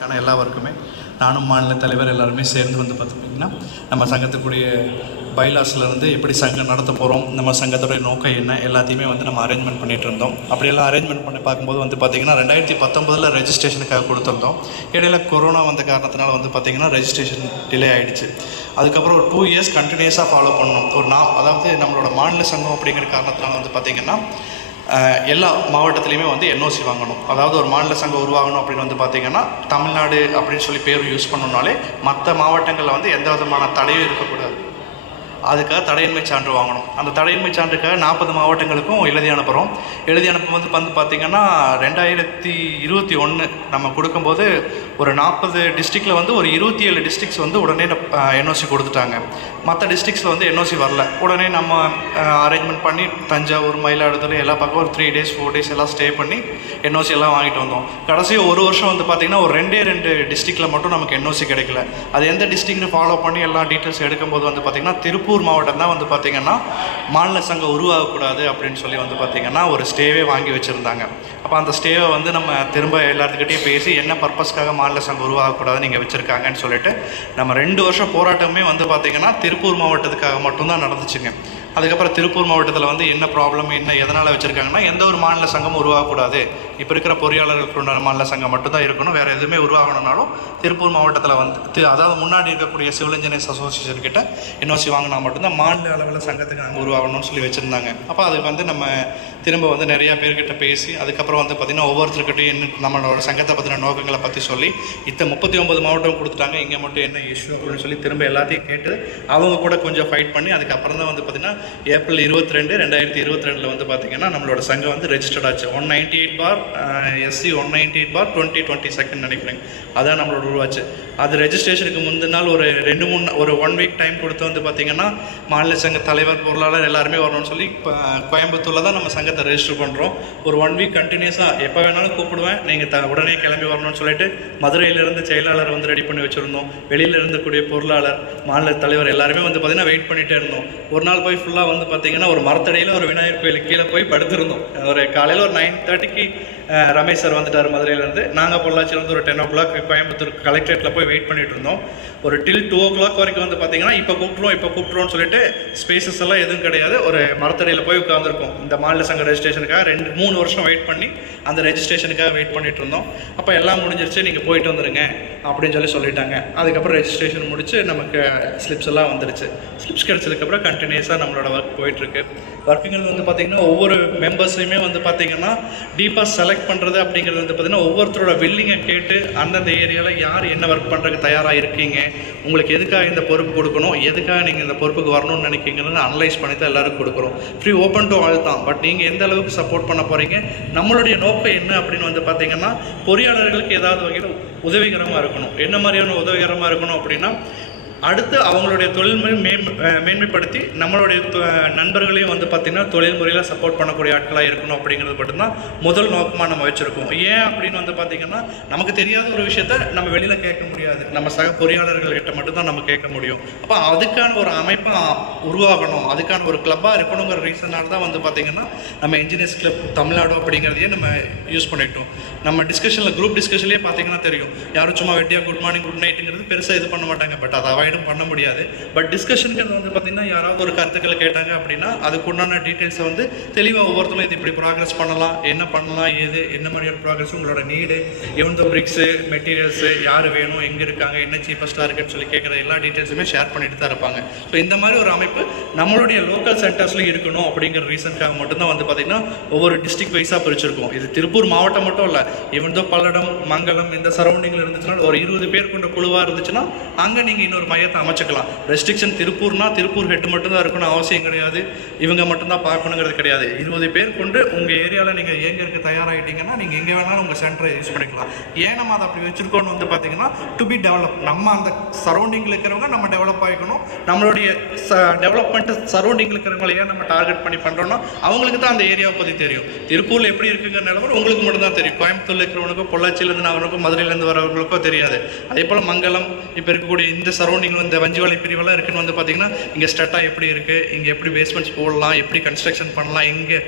ஆனால் எல்லா ஒர்க்குமே நானும் மாநில தலைவர் எல்லாருமே சேர்ந்து வந்து பார்த்துட்டிங்கன்னா நம்ம சங்கத்துக்குரிய பைலாஸ்லேருந்து எப்படி சங்கம் நடத்த போகிறோம் நம்ம சங்கத்துடைய நோக்கம் என்ன எல்லாத்தையுமே வந்து நம்ம அரேஞ்ச்மெண்ட் பண்ணிகிட்டு இருந்தோம். அப்படியெல்லாம் அரேஞ்ச்மெண்ட் பண்ணி பார்க்கும்போது வந்து பார்த்திங்கன்னா ரெண்டாயிரத்தி பத்தொம்பதில் ரெஜிஸ்ட்ரேஷனுக்காக கொடுத்துருந்தோம். இடையில கொரோனா வந்த காரணத்தினால வந்து பார்த்திங்கன்னா ரெஜிஸ்ட்ரேஷன் டிலே ஆகிடுச்சு அதுக்கப்புறம் ஒரு டூ இயர்ஸ் கண்டினியூஸாக ஃபாலோ பண்ணணும். ஒரு நான் அதாவது நம்மளோட மாநில சங்கம் அப்படிங்கிற காரணத்தினால வந்து பார்த்திங்கன்னா எல்லா மாவட்டத்துலேயுமே வந்து என்ஓசி வாங்கணும். அதாவது ஒரு மாநில சங்கம் உருவாகணும் அப்படின்னு வந்து பார்த்தீங்கன்னா தமிழ்நாடு அப்படின்னு சொல்லி பேர் யூஸ் பண்ணணுனாலே மற்ற மாவட்டங்களில் வந்து எந்த விதமான தடையும் இருக்கக்கூடாது. அதுக்காக தடையின்மை சான்று வாங்கணும். அந்த தடையின்மை சான்றுக்காக நாற்பது மாவட்டங்களுக்கும் எழுதி அனுப்புகிறோம் எழுதி அனுப்பும்போது வந்து பார்த்திங்கன்னா ரெண்டாயிரத்தி இருபத்தி ஒன்று நம்ம கொடுக்கும்போது ஒரு நாற்பது டிஸ்ட்ரிக்டில் வந்து ஒரு இருபத்தி ஏழு டிஸ்ட்ரிக்ஸ் வந்து உடனே என்ஓசி கொடுத்துட்டாங்க. மற்ற டிஸ்ட்ரிக்ஸில் வந்து என்ஓசி வரல. உடனே நம்ம அரேஞ்ச்மெண்ட் பண்ணி தஞ்சாவூர் மயிலாடுதுறை எல்லா பக்கம் ஒரு த்ரீ டேஸ் ஃபோர் டேஸ் எல்லாம் ஸ்டே பண்ணி என்ஓசி எல்லாம் வாங்கிட்டு வந்தோம். கடைசி ஒரு வருஷம் வந்து பார்த்திங்கன்னா ஒரு ரெண்டே ரெண்டு டிஸ்ட்ரிக்டில் மட்டும் நமக்கு என்ஓசி கிடைக்கல. அது எந்த டிஸ்ட்ரிக்ட்னு ஃபாலோ பண்ணி எல்லா டீட்டெயில்ஸ் எடுக்கும்போது வந்து பார்த்திங்கன்னா திருப்பூர் மாவட்டம் தான் வந்து பார்த்திங்கன்னா மாநில சங்கம் உருவாகக்கூடாது அப்படின்னு சொல்லி வந்து பார்த்திங்கன்னா ஒரு ஸ்டேவே வாங்கி வச்சுருந்தாங்க. அப்போ அந்த ஸ்டேவை வந்து நம்ம திரும்ப எல்லாத்துக்கிட்டையும் பேசி என்ன பர்பஸ்க்காக மாநில சங்கம் உருவாகக்கூடாதுன்னு நீங்கள் வச்சுருக்காங்கன்னு சொல்லிட்டு நம்ம ரெண்டு வருஷம் போராட்டமே வந்து பார்த்திங்கன்னா திருப்பூர் மாவட்டத்துக்காக மட்டும்தான் நடந்துச்சுங்க. அதுக்கப்புறம் திருப்பூர் மாவட்டத்தில் வந்து என்ன ப்ராப்ளம் என்ன எதனால் வச்சுருக்காங்கன்னா எந்த ஒரு மாநில சங்கமும் உருவாகக்கூடாது. இப்போ இருக்கிற பொறியாளர்களுக்கு உண்டான மாநில சங்கம் மட்டும்தான் இருக்கணும். வேறு எதுவுமே உருவாகணும்னாலும் திருப்பூர் மாவட்டத்தில் வந்து தி- அதாவது முன்னாடி இருக்கக்கூடிய சிவில் இன்ஜினியர்ஸ் அசோசியேஷன் கிட்ட என்ஓசி வாங்கினா மட்டும்தான் மாநில அளவில் சங்கத்துக்கு நாங்கள் உருவாகணும்னு சொல்லி வச்சுருந்தாங்க. அப்போ அதுக்கு வந்து நம்ம திரும்ப வந்து நிறையா பேர்கிட்ட பேசி அதுக்கப்புறம் வந்து பார்த்திங்கன்னா ஒவ்வொருத்தருக்கிட்டையும் என்ன நம்மளோட சங்கத்தை பற்றின நோக்கங்களை பற்றி சொல்லி இத்தனை முப்பத்தி ஒன்பது மாவட்டம் கொடுத்துட்டாங்க. இங்கே மட்டும் என்ன இஷ்யூ அப்படின்னு சொல்லி திரும்ப எல்லாத்தையும் கேட்டு அவங்க கூட கொஞ்சம் ஃபைட் பண்ணி அதுக்கப்புறம் தான் வந்து பார்த்திங்கன்னா ஏப்ரல் இருபத்தி ரெண்டு ரெண்டாயிரத்தி இருபத்தி ரெண்டில் வந்து பார்த்திங்கன்னா நம்மளோட சங்கம் வந்து ரெஜிஸ்டர்ட் ஆச்சு. One ninety eight four SC one ninety four twenty twenty second நினைக்கிறேன். அதான் நம்மளோட உருவாச்சு. அது ரெஜிஸ்ட்ரேஷனுக்கு முந்தின நாள் ஒரு ரெண்டு மூணு ஒரு ஒன் வீக் டைம் கொடுத்து வந்து பார்த்திங்கன்னா மாநில சங்க தலைவர் பொருளாளர் எல்லாருமே வரணும்னு சொல்லி இப்போ கோயம்புத்தூரில் தான் நம்ம சங்கத்தை ரெஜிஸ்டர் பண்ணுறோம் ஒரு ஒன் வீக் கண்டினியூஸாக எப்போ வேணாலும் கூப்பிடுவேன். நீங்கள் த உடனே கிளம்பி வரணும்னு சொல்லிட்டு மதுரையிலேருந்து செயலாளர் வந்து ரெடி பண்ணி வச்சுருந்தோம். வெளியில் இருந்தக்கூடிய பொருளாளர் மாநில தலைவர் எல்லாருமே வந்து பார்த்திங்கன்னா வெயிட் பண்ணிகிட்டே இருந்தோம். ஒரு நாள் போய் ஃபுல்லாக வந்து பார்த்திங்கன்னா ஒரு மரத்தடையில் ஒரு விநாயகர் கோயிலுக்கு கீழே போய் படுத்திருந்தோம். ஒரு காலையில் ஒரு நைன் தேர்ட்டிக்கு ரமேஷ் சார் வந்துட்டார் மதுரையிலேருந்து. நாங்கள் பொள்ளாச்சியிலேருந்து ஒரு டென் ஓ கிளாக் கோயம்புத்தூர் கலெக்டரேட்டில் போய் வெயிட் பண்ணிட்டு இருந்தோம். ஒரு டில் டூ ஓ கிளாக் வரைக்கும் வந்து பார்த்தீங்கன்னா இப்போ கூப்பிட்ருவோம் இப்போ கூப்பிட்ருவோம்னு சொல்லிட்டு ஸ்பேசஸ் எல்லாம் எதுவும் கிடையாது. ஒரு மரத்தடியில் போய் உட்காந்துருக்கோம் இந்த மாநில சங்க ரெஜிஸ்ட்ரேஷனுக்காக ரெண்டு மூணு வருஷம் வெயிட் பண்ணி அந்த ரெஜிஸ்ட்ரேஷனுக்காக வெயிட் பண்ணிட்டு இருந்தோம். அப்போ எல்லாம் முடிஞ்சிருச்சு நீங்கள் போயிட்டு வந்துருங்க அப்படின்னு சொல்லி சொல்லிட்டாங்க. அதுக்கப்புறம் ரெஜிஸ்ட்ரேஷன் முடிச்சு நமக்கு ஸ்லிப்ஸ் எல்லாம் வந்துருச்சு. ஸ்லிப்ஸ் கிடைச்சதுக்கப்புறம் கண்டினியூஸாக நம்மளோட ஒர்க் போயிட்டுருக்கு ஒர்க்குங்கிறது வந்து பார்த்திங்கன்னா ஒவ்வொரு மெம்பர்ஸையுமே வந்து பார்த்திங்கன்னா டீப்பாக செலக்ட் பண்ணுறது அப்படிங்கிறது வந்து பார்த்திங்கன்னா ஒவ்வொருத்தரோட வில்லிங்கை கேட்டு அந்தந்த ஏரியாவில் யார் என்ன ஒர்க் பண்ணுறதுக்கு தயாராக இருக்கீங்க உங்களுக்கு எதுக்காக இந்த பொறுப்பு கொடுக்கணும் எதுக்காக நீங்கள் இந்த பொறுப்புக்கு வரணும்னு நினைக்கிங்கன்னு அனலைஸ் பண்ணி தான் எல்லாருக்கும் கொடுக்குறோம். ஃப்ரீ ஓப்பன் டு ஆல் தான். பட் நீங்கள் எந்த அளவுக்கு சப்போர்ட் பண்ண போகிறீங்க நம்மளுடைய நோக்கம் என்ன அப்படின்னு வந்து பார்த்திங்கன்னா பொறியாளர்களுக்கு ஏதாவது வகையில் உதவிகரமாக இருக்கணும். என்ன மாதிரியான உதவிகரமாக இருக்கணும் அப்படின்னா அடுத்து அவங்களுடைய தொழில்முறை மேம் மேன்மைப்படுத்தி நம்மளுடைய தொ- நண்பர்களையும் வந்து பார்த்திங்கன்னா தொழில் முறையில் சப்போர்ட் பண்ணக்கூடிய ஆட்களாக இருக்கணும் அப்படிங்கிறது மட்டும்தான் முதல் நோக்கமாக நம்ம வச்சுருக்கோம். ஏன் அப்படின்னு வந்து பார்த்திங்கன்னா நமக்கு தெரியாத ஒரு விஷயத்த நம்ம வெளியில் கேட்க முடியாது. நம்ம சக பொறியாளர்கள்கிட்ட மட்டும்தான் நம்ம கேட்க முடியும். அப்போ அதுக்கான ஒரு அமைப்பாக உருவாகணும் அதுக்கான ஒரு கிளப்பாக இருக்கணுங்கிற ரீசனால தான் வந்து பார்த்திங்கன்னா நம்ம இன்ஜினியர்ஸ் கிளப் தமிழ்நாடு அப்படிங்கிறதையே நம்ம யூஸ் பண்ணிட்டோம். நம்ம டிஸ்கஷனில் குரூப் டிஸ்கஷன்லேயே பார்த்தீங்கன்னா தெரியும். யாரும் சும்மா வெட்டியாக குட் மார்னிங் குட் நைட்டுங்கிறது பெருசாக இது பண்ண மாட்டாங்க. பட் அதை அவாய்டும் பண்ண முடியாது. பட் டிஸ்கஷனுக்கு வந்து பார்த்திங்கன்னா யாராவது ஒரு கருத்துக்களை கேட்டாங்க அப்படின்னா அதுக்கு உண்டான டீட்டெயில்ஸை வந்து தெளிவாக ஒவ்வொருத்தரும் இது இப்படி ப்ராக்ரஸ் பண்ணலாம் என்ன பண்ணலாம் ஏது என்ன மாதிரியான ப்ராக்ரஸ் உங்களோட நீடு எவ்வளோ பிரிக்ஸு மெட்டீரியல்ஸு யார் வேணும் எங்கே இருக்காங்க என்ன சீப்பஸ்ட்டாக இருக்குன்னு சொல்லி கேட்குற எல்லா டீட்டெயில்ஸுமே ஷேர் பண்ணிட்டு தான் இருப்பாங்க. ஸோ இந்த மாதிரி ஒரு அமைப்பு நம்மளுடைய லோக்கல் சென்டர்ஸ்லையும் இருக்கணும் அப்படிங்கிற ரீசனுக்காக மட்டும்தான் வந்து பார்த்திங்கன்னா ஒவ்வொரு டிஸ்ட்ரிக்ட் வைஸாக பிரிச்சிருக்கோம். இது திருப்பூர் மாவட்டம் மட்டும் இல்லை இவன் தோ பல்லடம் மங்கலம் இந்த சரௌண்டிங்கில் இருந்துச்சுன்னா ஒரு இருபது பேர் கொண்ட குழுவாக இருந்துச்சுன்னா அங்கே நீங்கள் இன்னொரு மையத்தை அமைச்சுக்கலாம். ரெஸ்ட்ரிக்ஷன் திருப்பூர்னா திருப்பூர் ஹெட் மட்டும்தான் இருக்கணும் அவசியம் கிடையாது. இவங்க மட்டும்தான் பார்க்கணுங்கிறது கிடையாது. இருபது பேர் கொண்டு உங்கள் ஏரியாவில் நீங்கள் எங்க இருக்க தயாராகிட்டீங்கன்னா நீங்கள் எங்கே வேணாலும் உங்கள் சென்டரை யூஸ் பண்ணிக்கலாம். ஏன் நம்ம அதை அப்படி வச்சுருக்கோன்னு வந்து பார்த்தீங்கன்னா டு பி டெவலப் நம்ம அந்த சரௌண்டிங்கில் இருக்கிறவங்க நம்ம டெவலப் ஆகிக்கணும் நம்மளுடைய டெவலப்மெண்ட் சரௌண்டிங்கில் இருக்கிறவங்களை ஏன் நம்ம டார்கெட் பண்ணி பண்ணுறோன்னா அவங்களுக்கு தான் அந்த ஏரியாவை பற்றி தெரியும். திருப்பூரில் எப்படி இருக்குங்கிற நிலவரம் உங்களுக்கு மட்டும் தான் தெரியும் கோயம்புத்தூர் இருக்கிறவனுக்கும் பொள்ளாச்சியிலேருந்து வரவனுக்கும் மதுரையிலேருந்து வரவங்களுக்கோ தெரியாது. அதே போல் மங்கலம் இப்போ இருக்கக்கூடிய இந்த சரௌண்டிங் இந்த வஞ்சிவாலை பிரிவெல்லாம் இருக்குன்னு வந்து பார்த்தீங்கன்னா இங்கே ஸ்டட்டாக எப்படி இருக்குது இங்கே எப்படி பேஸ்மெண்ட்ஸ் போடலாம் எப்படி கன்ஸ்ட்ரக்ஷன் பண்ணலாம் இங்கே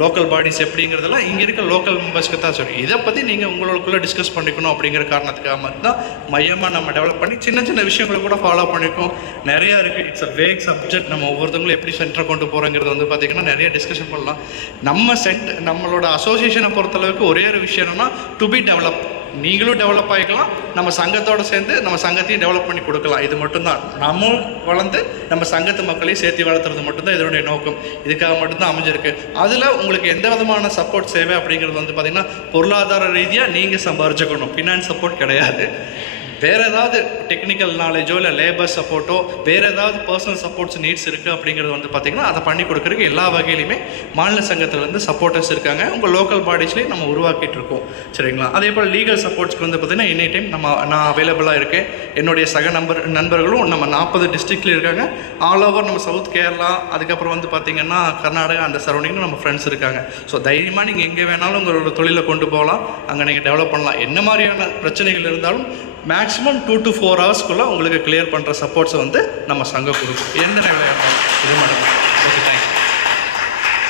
லோக்கல் பாடிஸ் எப்படிங்கிறதெல்லாம் இங்கே இருக்க லோக்கல் மெம்பர்ஸ்க்கு தான் சொல்லி இதை பற்றி நீங்கள் உங்களுக்குள்ளே டிஸ்கஸ் பண்ணிக்கணும் அப்படிங்கிற காரணத்துக்காக மட்டும்தான் மையமாக நம்ம டெவலப் பண்ணி சின்ன சின்ன விஷயங்களை கூட ஃபாலோ பண்ணியிருக்கோம் நிறையா இருக்குது இட்ஸ் அ வேக் சப்ஜெக்ட் நம்ம ஒவ்வொருத்தவங்களும் எப்படி சென்டர் கொண்டு போகிறோங்கிறது வந்து பார்த்திங்கன்னா நிறைய டிஸ்கஷன் பண்ணலாம். நம்ம சென்ட் நம்மளோட அசோசியேஷனை பொறுத்தளவுக்கு ஒரே ஒரு விஷயம் என்னென்னா டு பி டெவலப் நீங்களும் டெவலப் ஆகிக்கலாம் நம்ம சங்கத்தோட சேர்ந்து நம்ம சங்கத்தையும் டெவலப் பண்ணி கொடுக்கலாம். இது மட்டும்தான். நம்மளும் வளர்ந்து நம்ம சங்கத்து மக்களையும் சேர்த்து வளர்த்துறது மட்டும்தான் இதனுடைய நோக்கம். இதுக்காக மட்டும்தான் அமைஞ்சிருக்கு. அதில் உங்களுக்கு எந்த விதமான சப்போர்ட் சேவை அப்படிங்கிறது வந்து பார்த்திங்கன்னா பொருளாதார ரீதியாக நீங்கள் சம்பாரிச்சுக்கணும். ஃபினான்ஸ் சப்போர்ட் கிடையாது. வேறு ஏதாவது டெக்னிக்கல் நாலேஜோ இல்லை லேபர் சப்போர்ட்டோ வேறு ஏதாவது பர்சனல் சப்போர்ட்ஸ் நீட்ஸ் இருக்குது அப்படிங்கிறது வந்து பார்த்திங்கன்னா அதை பண்ணி கொடுக்குறதுக்கு எல்லா வகையிலையுமே மாநில சங்கத்தில் வந்து சப்போர்ட்டர்ஸ் இருக்காங்க. உங்கள் லோக்கல் பாடிஸ்லேயும் நம்ம உருவாக்கிட்டு இருக்கோம். சரிங்களா? அதே போல் லீகல் சப்போர்ட்ஸ்க்கு வந்து பார்த்திங்கன்னா எனி டைம் நம்ம நான் அவைலபிளாக இருக்கேன். என்னுடைய சக நம்பர் நண்பர்களும் நம்ம நாற்பது டிஸ்ட்ரிக்ட்ல இருக்காங்க. ஆல் ஓவர் நம்ம சவுத் கேரளா அதுக்கப்புறம் வந்து பார்த்திங்கன்னா கர்நாடகா அந்த சரௌண்டிங்கில் நம்ம ஃப்ரெண்ட்ஸ் இருக்காங்க. ஸோ தைரியமாக நீங்கள் எங்கே வேணாலும் உங்களோட தொழிலை கொண்டு போகலாம். அங்கே நீங்கள் டெவலப் பண்ணலாம். என்ன மாதிரியான பிரச்சனைகள் இருந்தாலும் மேக்ஸிமம் டூ டு ஃபோர் ஹவர்ஸ்க்குள்ளே உங்களுக்கு கிளியர் பண்ணுற சப்போர்ட்ஸை வந்து நம்ம சங்கம் கொடுக்கும் எந்த நிலையாக இது மட்டும்